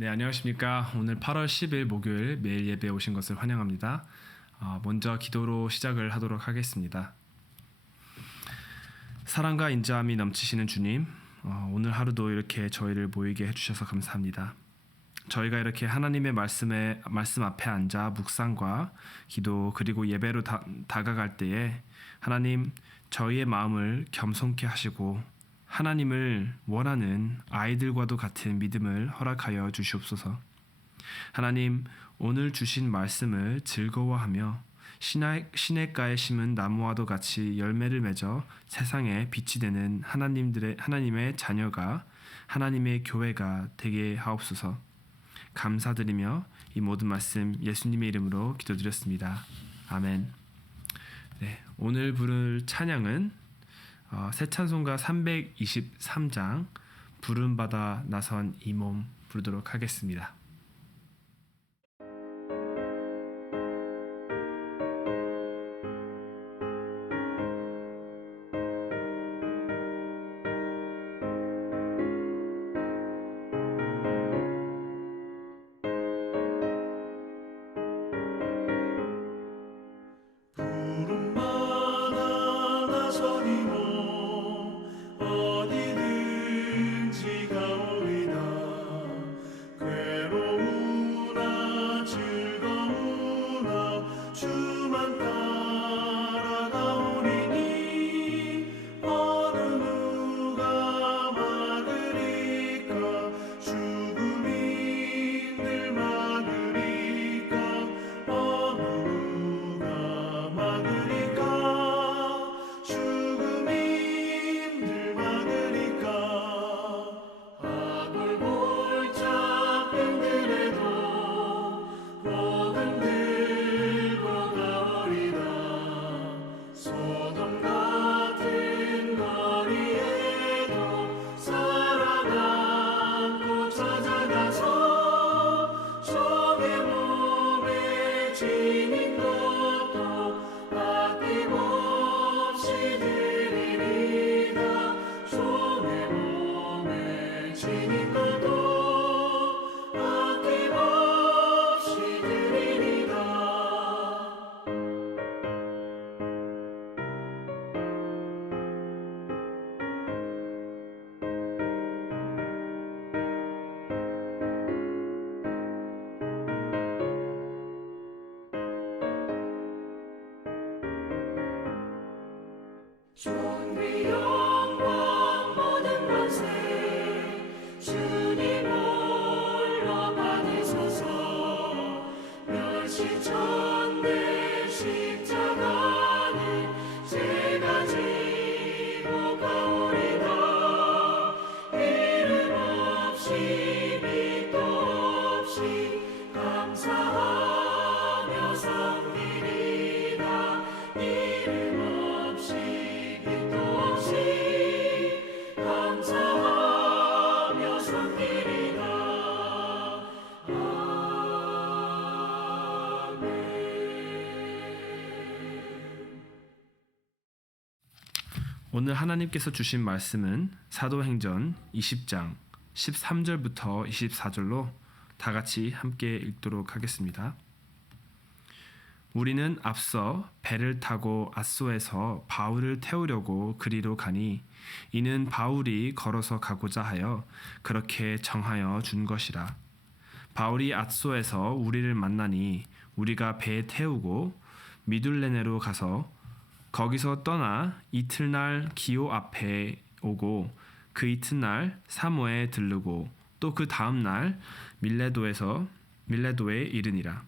네, 안녕하십니까. 오늘 8월 10일 목요일 매일 예배에 오신 것을 환영합니다. 먼저 기도로 시작을 하도록 하겠습니다. 사랑과 인자함이 넘치시는 주님, 오늘 하루도 이렇게 저희를 모이게 해주셔서 감사합니다. 저희가 이렇게 하나님의 말씀 앞에 앉아 묵상과 기도 그리고 예배로 다가갈 때에 하나님 저희의 마음을 겸손케 하시고 하나님을 원하는 아이들과도 같은 믿음을 허락하여 주시옵소서. 하나님, 오늘 주신 말씀을 즐거워하며 시냇가에 심은 나무와도 같이 열매를 맺어 세상에 빛이 되는 하나님의 자녀가 하나님의 교회가 되게 하옵소서. 감사드리며 이 모든 말씀 예수님의 이름으로 기도드렸습니다. 아멘. 네, 오늘 부를 찬양은 새 찬송가 323장 부름받아 나선 이 몸 부르도록 하겠습니다. 존귀 영광 모든 권세 주님 홀로 받으소서. 멸시천대 십자가는 제가 지고 가오리다. 이름 없이 빛도 없이 감사하며 섬기리다. 이름 없이 감사하며 섬기리다. 아멘. 오늘 하나님께서 주신 말씀은 사도행전 20장 13절부터 24절로 다 같이 함께 읽도록 하겠습니다. 우리는 앞서 배를 타고 앗소에서 바울을 태우려고 그리로 가니 이는 바울이 걸어서 가고자 하여 그렇게 정하여 준 것이라. 바울이 앗소에서 우리를 만나니 우리가 배에 태우고 미둘레네로 가서 거기서 떠나 이틀날 기오 앞에 오고 그 이튿날 사모에 들르고 또 그 다음날 밀레도에 이르니라.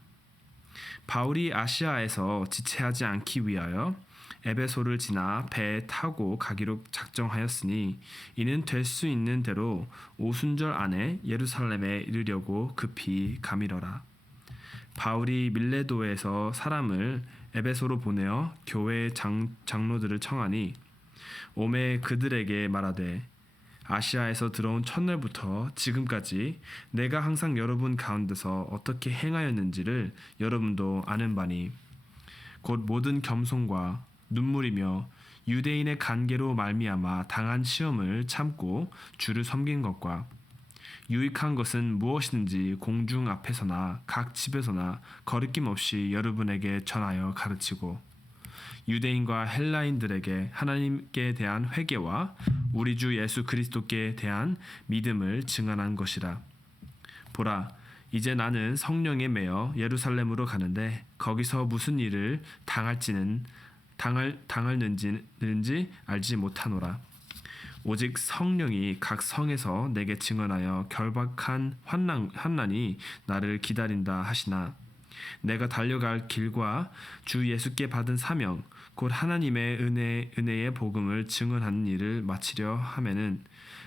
바울이 아시아에서 지체하지 않기 위하여 에베소를 지나 배에 타고 가기로 작정하였으니 이는 될 수 있는 대로 오순절 안에 예루살렘에 이르려고 급히 가미러라. 바울이 밀레도에서 사람을 에베소로 보내어 교회의 장로들을 청하니 오매 그들에게 말하되 아시아에서 들어온 첫날부터 지금까지 내가 항상 여러분 가운데서 어떻게 행하였는지를 여러분도 아는 바니 곧 모든 겸손과 눈물이며 유대인의 간계로 말미암아 당한 시험을 참고 주를 섬긴 것과 유익한 것은 무엇이든지 공중 앞에서나 각 집에서나 거리낌 없이 여러분에게 전하여 가르치고 유대인과 헬라인들에게 하나님께 대한 회개와 우리 주 예수 그리스도께 대한 믿음을 증언한 것이라. 보라, 이제 나는 성령에 매여 예루살렘으로 가는데 거기서 무슨 일을 당할는지 알지 못하노라. 오직 성령이 각 성에서 내게 증언하여 결박한 환난이 나를 기다린다 하시나 내가 달려갈 길과 주 예수께 받은 사명 곧 하나님의 은혜의 복음을 증언하는 일을 마치려 하면은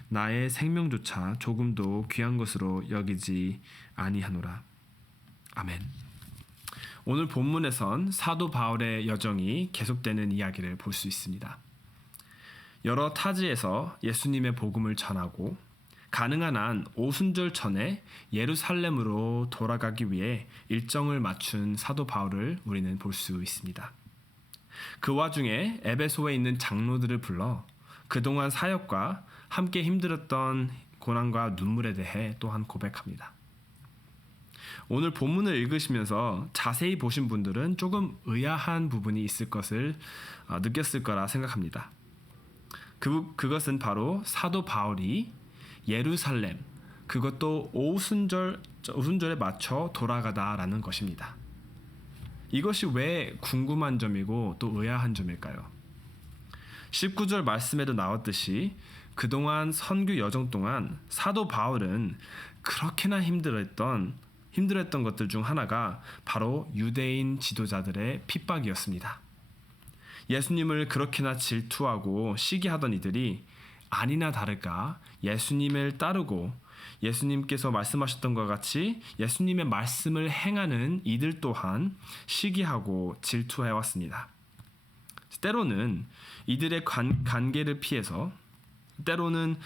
나의 생명조차 조금도 귀한 것으로 여기지 아니하노라. 아멘. 오늘 본문에선 사도 바울의 여정이 계속되는 이야기를 볼 수 있습니다. 여러 타지에서 예수님의 복음을 전하고 가능한 한 오순절 전에 예루살렘으로 돌아가기 위해 일정을 맞춘 사도 바울을 우리는 볼 수 있습니다. 그 와중에 에베소에 있는 장로들을 불러 그동안 사역과 함께 힘들었던 고난과 눈물에 대해 또한 고백합니다. 오늘 본문을 읽으시면서 자세히 보신 분들은 조금 의아한 부분이 있을 것을 느꼈을 거라 생각합니다. 그것은 바로 사도 바울이 예루살렘, 그것도 오순절에 맞춰 돌아가다라는 것입니다. 이것이 왜 궁금한 점이고 또 의아한 점일까요? 19절 말씀에도 나왔듯이 그동안 선교 여정 동안 사도 바울은 그렇게나 힘들었던 것들 중 하나가 바로 유대인 지도자들의 핍박이었습니다. 예수님을 그렇게나 질투하고 시기하던 이들이 아니나 다를까 예수님을 따르고 예수님께서 말씀하셨던 것 같이 예수님의 말씀을 행하는 이들 또한 시기하고 질투해왔습니다. 때로는 이들의 관계를 피해서 때로는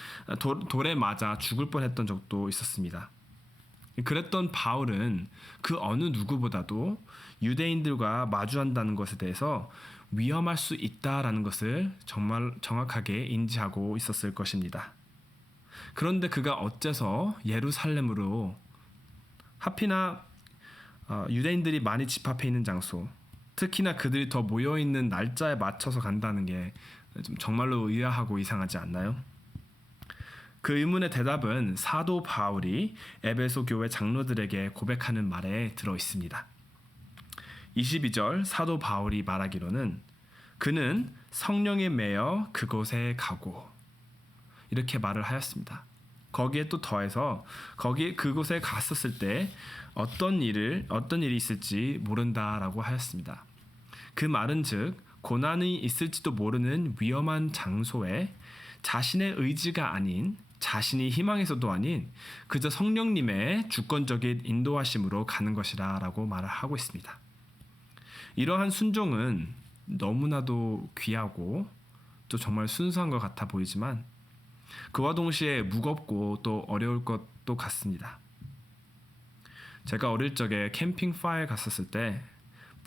돌에 맞아 죽을 뻔했던 적도 있었습니다. 그랬던 바울은 그 어느 누구보다도 유대인들과 마주한다는 것에 대해서 위험할 수 있다라는 것을 정말 정확하게 인지하고 있었을 것입니다. 그런데 그가 어째서 예루살렘으로 하필이나 유대인들이 많이 집합해 있는 장소, 특히나 그들이 더 모여있는 날짜에 맞춰서 간다는 게 좀 정말로 의아하고 이상하지 않나요? 그 의문의 대답은 사도 바울이 에베소 교회 장로들에게 고백하는 말에 들어 있습니다. 22절 사도 바울이 말하기로는 그는 성령에 매여 그곳에 가고 이렇게 말을 하였습니다. 거기에 또 더해서 그곳에 갔었을 때 어떤 일이 있을지 모른다라고 하였습니다. 그 말은 즉 고난이 있을지도 모르는 위험한 장소에 자신의 의지가 아닌 자신이 희망에서도 아닌 그저 성령님의 주권적인 인도하심으로 가는 것이라고 말을 하고 있습니다. 이러한 순종은 너무나도 귀하고 또 정말 순수한 것 같아 보이지만 그와 동시에 무겁고 또 어려울 것도 같습니다. 제가 어릴 적에 캠핑파에 갔었을 때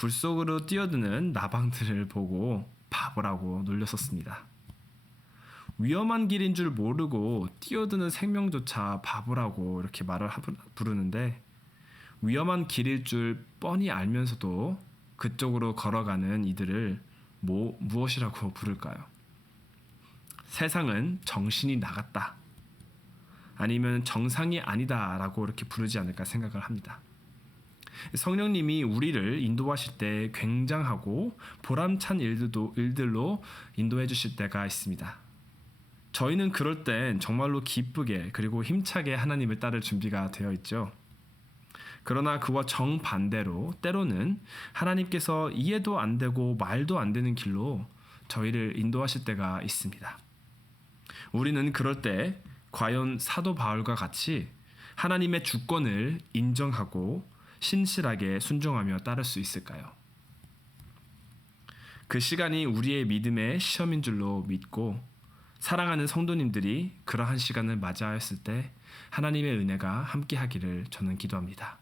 불 속으로 뛰어드는 나방들을 보고 바보라고 놀렸었습니다. 위험한 길인 줄 모르고 뛰어드는 생명조차 바보라고 이렇게 부르는데 위험한 길일 줄 뻔히 알면서도 그쪽으로 걸어가는 이들을 무엇이라고 부를까요? 세상은 정신이 나갔다. 아니면 정상이 아니다라고 이렇게 부르지 않을까 생각을 합니다. 성령님이 우리를 인도하실 때 굉장하고 보람찬 일들로 인도해 주실 때가 있습니다. 저희는 그럴 땐 정말로 기쁘게 그리고 힘차게 하나님을 따를 준비가 되어 있죠. 그러나 그와 정반대로 때로는 하나님께서 이해도 안 되고 말도 안 되는 길로 저희를 인도하실 때가 있습니다. 우리는 그럴 때 과연 사도 바울과 같이 하나님의 주권을 인정하고 신실하게 순종하며 따를 수 있을까요? 그 시간이 우리의 믿음의 시험인 줄로 믿고 사랑하는 성도님들이 그러한 시간을 맞이하였을 때 하나님의 은혜가 함께하기를 저는 기도합니다.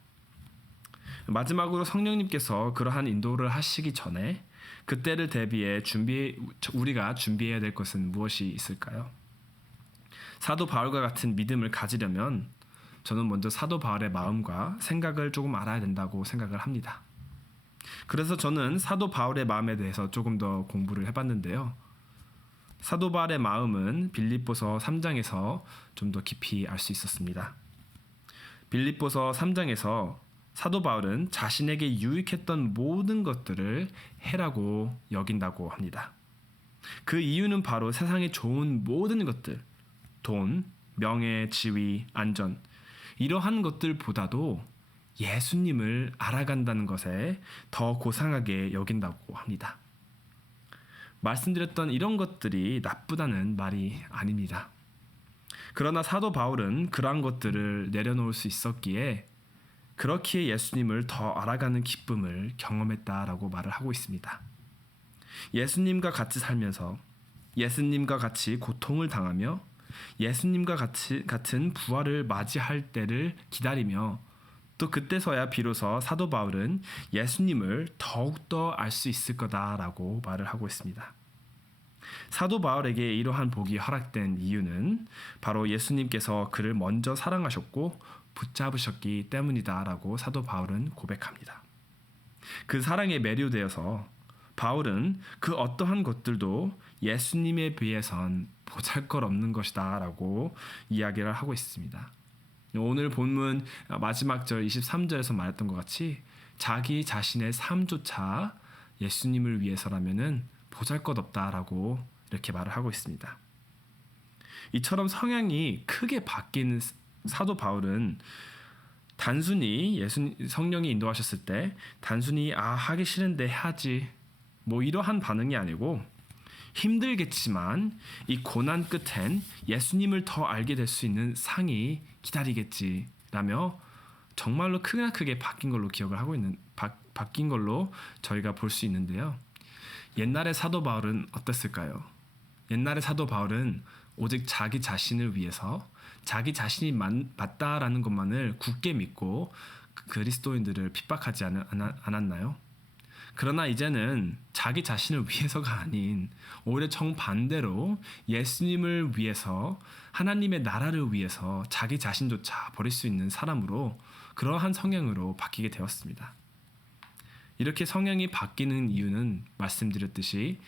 마지막으로 성령님께서 그러한 인도를 하시기 전에 그때를 대비해 우리가 준비해야 될 것은 무엇이 있을까요? 사도 바울과 같은 믿음을 가지려면 저는 먼저 사도 바울의 마음과 생각을 조금 알아야 된다고 생각을 합니다. 그래서 저는 사도 바울의 마음에 대해서 조금 더 공부를 해봤는데요. 사도 바울의 마음은 빌립보서 3장에서 좀 더 깊이 알 수 있었습니다. 빌립보서 3장에서 사도 바울은 자신에게 유익했던 모든 것들을 해라고 여긴다고 합니다. 그 이유는 바로 세상에 좋은 모든 것들, 돈, 명예, 지위, 안전, 이러한 것들보다도 예수님을 알아간다는 것에 더 고상하게 여긴다고 합니다. 말씀드렸던 이런 것들이 나쁘다는 말이 아닙니다. 그러나 사도 바울은 그러한 것들을 내려놓을 수 있었기에 그렇기에 예수님을 더 알아가는 기쁨을 경험했다라고 말을 하고 있습니다. 예수님과 같이 살면서 예수님과 같이 고통을 당하며 예수님과 같은 부활을 맞이할 때를 기다리며 또 그때서야 비로소 사도 바울은 예수님을 더욱더 알 수 있을 거다라고 말을 하고 있습니다. 사도 바울에게 이러한 복이 허락된 이유는 바로 예수님께서 그를 먼저 사랑하셨고 붙잡으셨기 때문이다라고 사도 바울은 고백합니다. 그 사랑에 매료되어서 바울은 그 어떠한 것들도 예수님에 비해선 보잘것없는 것이다라고 이야기를 하고 있습니다. 오늘 본문 마지막 절 23절에서 말했던 것 같이 자기 자신의 삶조차 예수님을 위해서라면은 보잘것없다라고 이렇게 말을 하고 있습니다. 이처럼 성향이 크게 바뀐 사도 바울은 단순히 성령이 인도하셨을 때 단순히 하기 싫은데 해야지 뭐 이러한 반응이 아니고 힘들겠지만 이 고난 끝엔 예수님을 더 알게 될 수 있는 상이 기다리겠지라며 정말로 크게 바뀐 걸로 기억을 하고 바뀐 걸로 저희가 볼 수 있는데요. 옛날의 사도 바울은 어땠을까요? 옛날의 사도 바울은 오직 자기 자신을 위해서 자기 자신이 맞다라는 것만을 굳게 믿고 그리스도인들을 핍박하지 않았나요? 그러나 이제는 자기 자신을 위해서가 아닌 오히려 정반대로 예수님을 위해서 하나님의 나라를 위해서 자기 자신조차 버릴 수 있는 사람으로 그러한 성향으로 바뀌게 되었습니다. 이렇게 성향이 바뀌는 이유는 말씀드렸듯이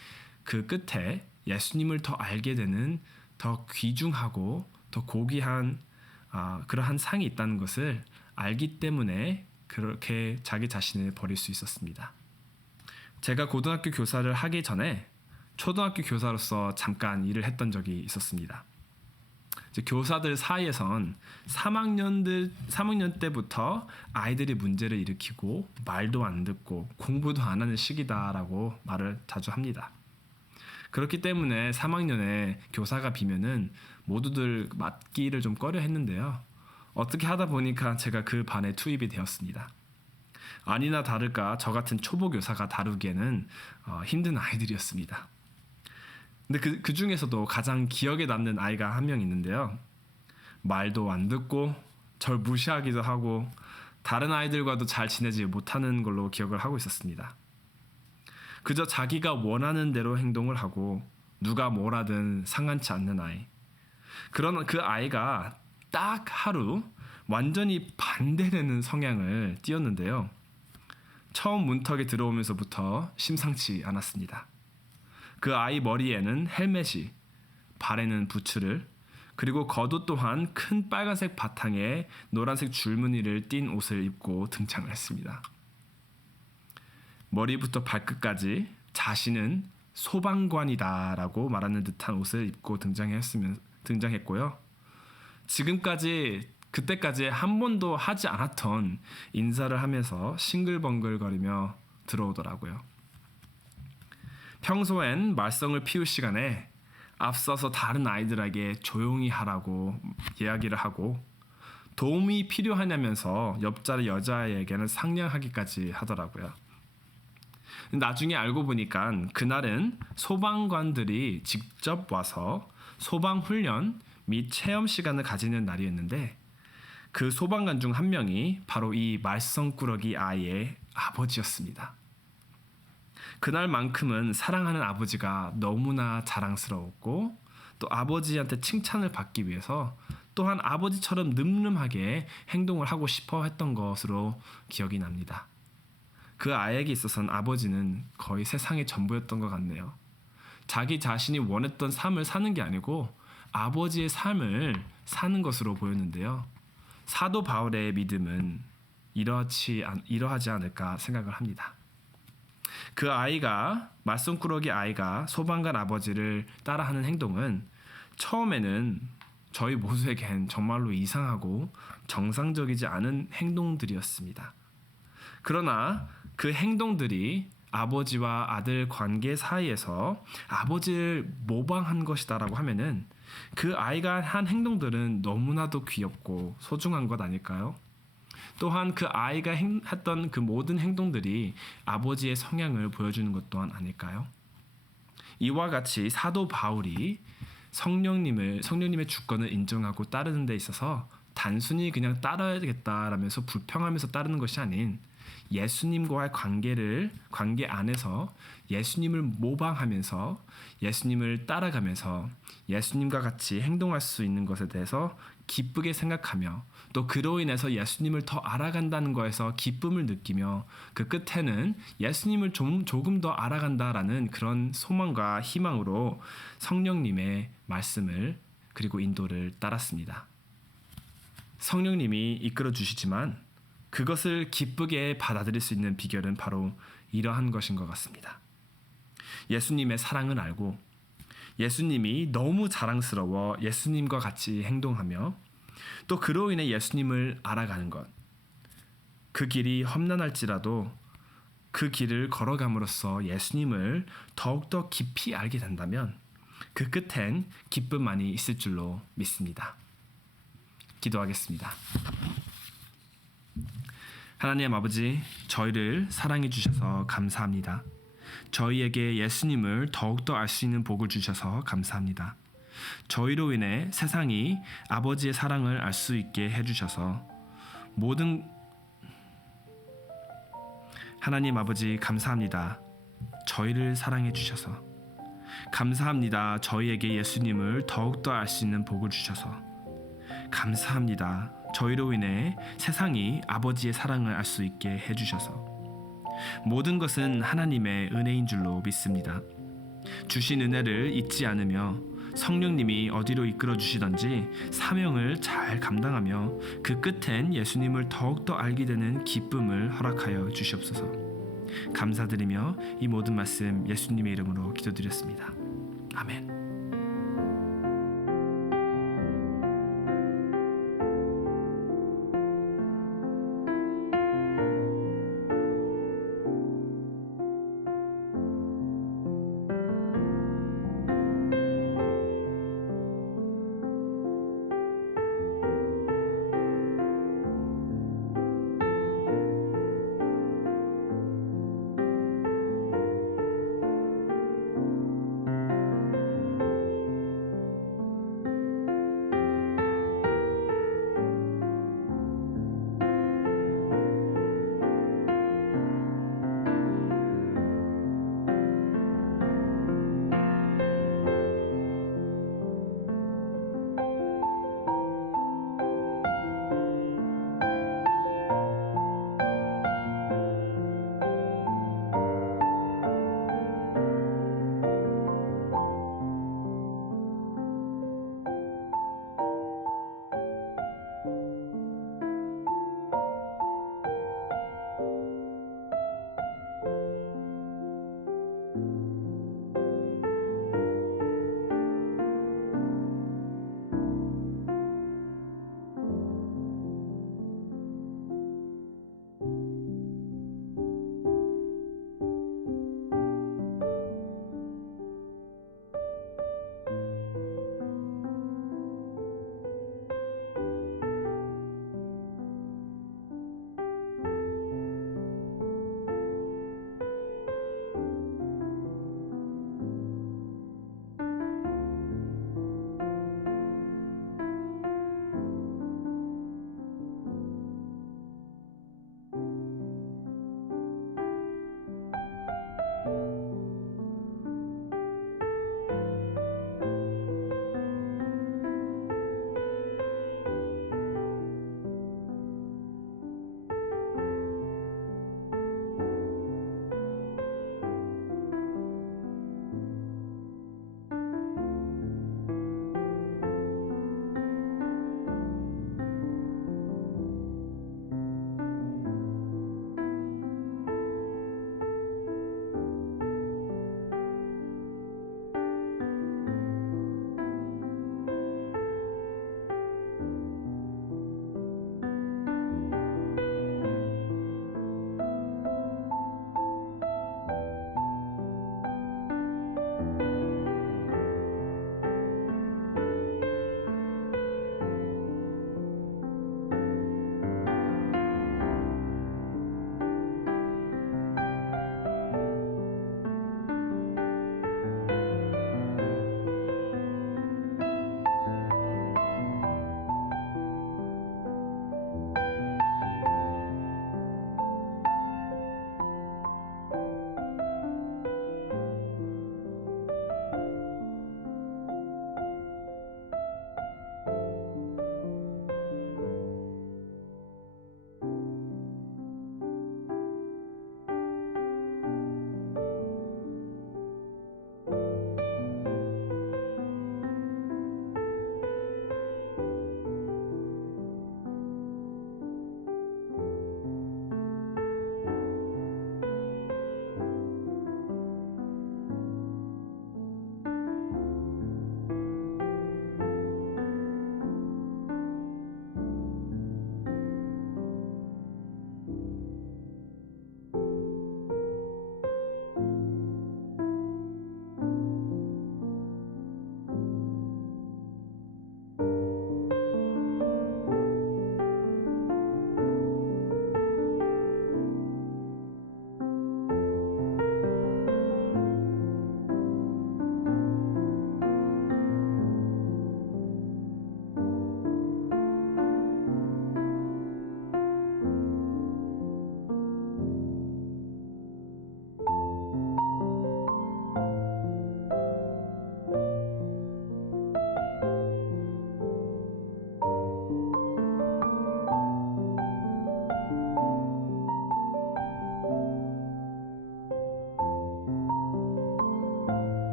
그 끝에 예수님을 더 알게 되는 더 귀중하고 더 고귀한 그러한 상이 있다는 것을 알기 때문에 그렇게 자기 자신을 버릴 수 있었습니다. 제가 고등학교 교사를 하기 전에 초등학교 교사로서 잠깐 일을 했던 적이 있었습니다. 이제 교사들 사이에선 3학년 때부터 아이들이 문제를 일으키고 말도 안 듣고 공부도 안 하는 시기다라고 말을 자주 합니다. 그렇기 때문에 3학년에 교사가 비면은 모두들 맡기를 좀 꺼려 했는데요. 어떻게 하다 보니까 제가 그 반에 투입이 되었습니다. 아니나 다를까 저 같은 초보 교사가 다루기에는 힘든 아이들이었습니다. 근데 그 중에서도 가장 기억에 남는 아이가 한 명 있는데요. 말도 안 듣고 절 무시하기도 하고 다른 아이들과도 잘 지내지 못하는 걸로 기억을 하고 있었습니다. 그저 자기가 원하는 대로 행동을 하고 누가 뭐라든 상관치 않는 아이. 그런 그 아이가 딱 하루 완전히 반대되는 성향을 띄었는데요. 처음 문턱에 들어오면서부터 심상치 않았습니다. 그 아이 머리에는 헬멧이, 발에는 부츠를, 그리고 겉옷 또한 큰 빨간색 바탕에 노란색 줄무늬를 띤 옷을 입고 등장을 했습니다. 머리부터 발끝까지 자신은 소방관이다라고 말하는 듯한 옷을 입고 등장했고요. 그때까지 한 번도 하지 않았던 인사를 하면서 싱글벙글거리며 들어오더라고요. 평소엔 말썽을 피울 시간에 앞서서 다른 아이들에게 조용히 하라고 이야기를 하고 도움이 필요하냐면서 옆자리 여자아이에게는 상냥하기까지 하더라고요. 나중에 알고 보니까 그날은 소방관들이 직접 와서 소방훈련 및 체험 시간을 가지는 날이었는데 그 소방관 중 한 명이 바로 이 말썽꾸러기 아이의 아버지였습니다. 그날만큼은 사랑하는 아버지가 너무나 자랑스러웠고 또 아버지한테 칭찬을 받기 위해서 또한 아버지처럼 늠름하게 행동을 하고 싶어 했던 것으로 기억이 납니다. 그 아이에게 있어서는 아버지는 거의 세상의 전부였던 것 같네요. 자기 자신이 원했던 삶을 사는 게 아니고 아버지의 삶을 사는 것으로 보였는데요. 사도 바울의 믿음은 이러하지 않을까 생각을 합니다. 그 아이가 말썽꾸러기 아이가 소방관 아버지를 따라하는 행동은 처음에는 저희 모두에겐 정말로 이상하고 정상적이지 않은 행동들이었습니다. 그러나 그 행동들이 아버지와 아들 관계 사이에서 아버지를 모방한 것이다라고 하면은 그 아이가 한 행동들은 너무나도 귀엽고 소중한 것 아닐까요? 또한 그 아이가 했던 그 모든 행동들이 아버지의 성향을 보여주는 것 또한 아닐까요? 이와 같이 사도 바울이 성령님의 주권을 인정하고 따르는 데 있어서 단순히 그냥 따라야겠다라면서 불평하면서 따르는 것이 아닌 예수님과의 관계 안에서 예수님을 모방하면서 예수님을 따라가면서 예수님과 같이 행동할 수 있는 것에 대해서 기쁘게 생각하며 또 그로 인해서 예수님을 더 알아간다는 거에서 기쁨을 느끼며 그 끝에는 예수님을 조금 더 알아간다라는 그런 소망과 희망으로 성령님의 말씀을 그리고 인도를 따랐습니다. 성령님이 이끌어 주시지만 그것을 기쁘게 받아들일 수 있는 비결은 바로 이러한 것인 것 같습니다. 예수님의 사랑을 알고 예수님이 너무 자랑스러워 예수님과 같이 행동하며 또 그로 인해 예수님을 알아가는 것. 그 길이 험난할지라도 그 길을 걸어감으로써 예수님을 더욱더 깊이 알게 된다면 그 끝엔 기쁨만이 있을 줄로 믿습니다. 기도하겠습니다. 하나님 아버지, 저희를 사랑해 주셔서 감사합니다. 저희에게 예수님을 더욱더 알 수 있는 복을 주셔서 감사합니다. 저희로 인해 세상이 아버지의 사랑을 알 수 있게 해주셔서 하나님 아버지 감사합니다. 저희를 사랑해 주셔서 감사합니다. 저희에게 예수님을 더욱더 알 수 있는 복을 주셔서 감사합니다. 저희로 인해 세상이 아버지의 사랑을 알 수 있게 해주셔서 모든 것은 하나님의 은혜인 줄로 믿습니다. 주신 은혜를 잊지 않으며 성령님이 어디로 이끌어 주시던지 사명을 잘 감당하며 그 끝엔 예수님을 더욱더 알게 되는 기쁨을 허락하여 주시옵소서. 감사드리며 이 모든 말씀 예수님의 이름으로 기도드렸습니다. 아멘.